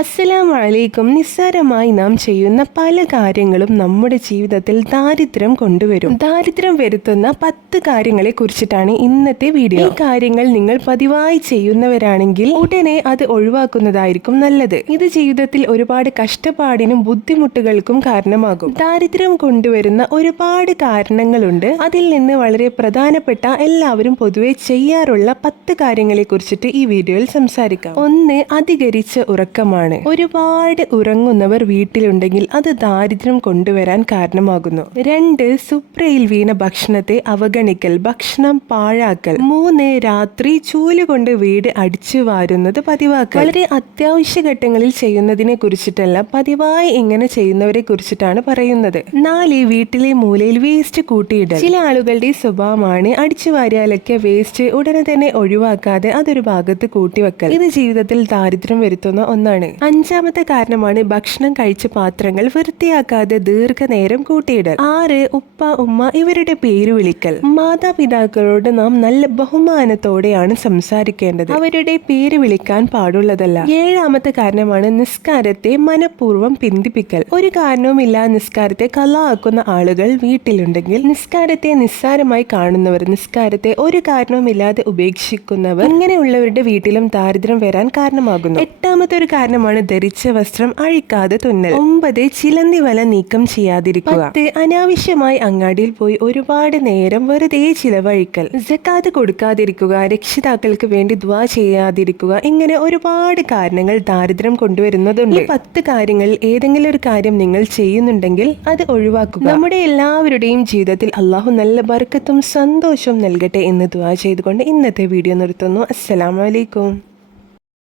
അസ്സലാമലൈക്കും. നിസ്സാരമായി നാം ചെയ്യുന്ന പല കാര്യങ്ങളും നമ്മുടെ ജീവിതത്തിൽ ദാരിദ്ര്യം കൊണ്ടുവരും. ദാരിദ്ര്യം വരുത്തുന്ന പത്ത് കാര്യങ്ങളെ കുറിച്ചിട്ടാണ് ഇന്നത്തെ വീഡിയോ. ഈ കാര്യങ്ങൾ നിങ്ങൾ പതിവായി ചെയ്യുന്നവരാണെങ്കിൽ ഉടനെ അത് ഒഴിവാക്കുന്നതായിരിക്കും നല്ലത്. ഇത് ജീവിതത്തിൽ ഒരുപാട് കഷ്ടപ്പാടിനും ബുദ്ധിമുട്ടുകൾക്കും കാരണമാകും. ദാരിദ്ര്യം കൊണ്ടുവരുന്ന ഒരുപാട് കാരണങ്ങളുണ്ട്. അതിൽ നിന്ന് വളരെ പ്രധാനപ്പെട്ട എല്ലാവരും പൊതുവെ ചെയ്യാറുള്ള പത്ത് കാര്യങ്ങളെ കുറിച്ചിട്ട് ഈ വീഡിയോയിൽ സംസാരിക്കാം. ഒന്ന് അധികരിച്ച ഉറക്കമാണ്. ഒരുപാട് ഉറങ്ങുന്നവർ വീട്ടിലുണ്ടെങ്കിൽ അത് ദാരിദ്ര്യം കൊണ്ടുവരാൻ കാരണമാകുന്നു. രണ്ട് സുപ്രയിൽ വീണ ഭക്ഷണത്തെ അവഗണിക്കൽ ഭക്ഷണം പാഴാക്കൽ. മൂന്ന് രാത്രി ചൂൽ കൊണ്ട് വീട് അടിച്ചു വാരുന്നത് പതിവാക്കൽ. വളരെ അത്യാവശ്യ ഘട്ടങ്ങളിൽ ചെയ്യുന്നതിനെ കുറിച്ചിട്ടല്ല പതിവായി ഇങ്ങനെ ചെയ്യുന്നവരെ കുറിച്ചിട്ടാണ് പറയുന്നത്. നാല് വീട്ടിലെ മൂലയിൽ വേസ്റ്റ് കൂട്ടിയിടൽ. ചില ആളുകളുടെ സ്വഭാവമാണ് അടിച്ചു വാരിയാലൊക്കെ വേസ്റ്റ് ഉടനെ തന്നെ ഒഴിവാക്കാതെ അതൊരു ഭാഗത്ത് കൂട്ടിവെക്കൽ. ഇത് ജീവിതത്തിൽ ദാരിദ്ര്യം വരുത്തുന്ന ഒന്നാണ്. അഞ്ചാമത്തെ കാരണമാണ് ഭക്ഷണം കഴിച്ച പാത്രങ്ങൾ വൃത്തിയാക്കാതെ ദീർഘനേരം കൂട്ടിയിടൽ. ആറ് ഉപ്പ ഉമ്മ ഇവരുടെ പേര് വിളിക്കൽ. മാതാപിതാക്കളോട് നാം നല്ല ബഹുമാനത്തോടെയാണ് സംസാരിക്കേണ്ടത്. അവരുടെ പേര് വിളിക്കാൻ പാടുള്ളതല്ല. ഏഴാമത്തെ കാരണമാണ് നിസ്കാരത്തെ മനഃപൂർവം പിന്തിപ്പിക്കൽ. ഒരു കാരണവുമില്ല നിസ്കാരത്തെ കലാക്കുന്ന ആളുകൾ വീട്ടിലുണ്ടെങ്കിൽ നിസ്കാരത്തെ നിസ്സാരമായി കാണുന്നവർ നിസ്കാരത്തെ ഒരു കാരണവുമില്ലാതെ ഉപേക്ഷിക്കുന്നവർ ഇങ്ങനെയുള്ളവരുടെ വീട്ടിലും ദാരിദ്ര്യം വരാൻ കാരണമാകുന്നു. എട്ടാമത്തെ ഒരു കാരണമാണ് ധരിച്ച വസ്ത്രം അഴിക്കാതെ തുന്നൽ. ഒമ്പത് ചിലന്തി വല നീക്കം ചെയ്യാതിരിക്കുക. പത്ത് അനാവശ്യമായി അങ്ങാടിയിൽ പോയി ഒരുപാട് നേരം വെറുതെ ചിലവഴിക്കൽ. ജക്കാത്ത് കൊടുക്കാതിരിക്കുക രക്ഷിതാക്കൾക്ക് വേണ്ടി ദ്വാ ചെയ്യാതിരിക്കുക ഇങ്ങനെ ഒരുപാട് കാരണങ്ങൾ ദാരിദ്ര്യം കൊണ്ടുവരുന്നതുണ്ട്. ഈ പത്ത് കാര്യങ്ങളിൽ ഏതെങ്കിലും ഒരു കാര്യം നിങ്ങൾ ചെയ്യുന്നുണ്ടെങ്കിൽ അത് ഒഴിവാക്കുക. നമ്മുടെ എല്ലാവരുടെയും ജീവിതത്തിൽ അള്ളാഹു നല്ല ബർക്കത്തും സന്തോഷവും നൽകട്ടെ എന്ന് ദ്വാ ചെയ്തുകൊണ്ട് ഇന്നത്തെ വീഡിയോ നിർത്തുന്നു. അസ്സലാമലൈക്കും